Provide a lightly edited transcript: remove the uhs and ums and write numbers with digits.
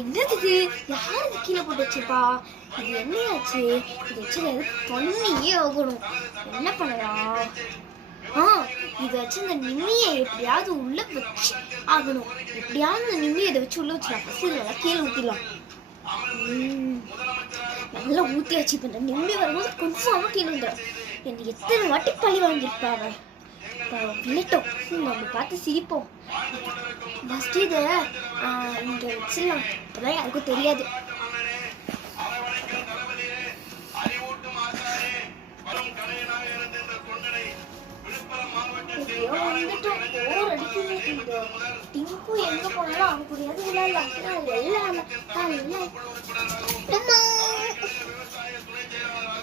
என்னது யாரு கீழே போட்டு வச்சிருப்பா? இது என்னையாச்சு? இது வச்சு பண்ணியே ஆகணும். என்ன பண்ணலாம்? இதை வச்சு இந்த நிம்மியை எப்படியாவது உள்ள வச்சு ஆகணும். எப்படியாவது இந்த நிம்மியை இதை வச்சு உள்ள வச்சிடலாம். ஃபர்ஸ்ட் நல்லா கீழே ஊத்திடலாம். நல்லா ஊத்தியாச்சு. இப்ப இந்த நிம்மி வரும்போது கன்ஃபார்மா கீழே வந்துடும். என்ன எத்தனை வாட்டி பழி வாங்கியிருப்பாங்க. விளட்டும் நம்ம பார்த்து சிரிப்போம். ஃபர்ஸ்ட் இதை இங்க வச்சிடலாம். அப்பதான் யாருக்கும் தெரியாது. வந்துட்டோம். போர் அடிக்குது. இந்த டிங்கு எங்க போனாலும் அவங்க கூடியாது விளையாடலாம்.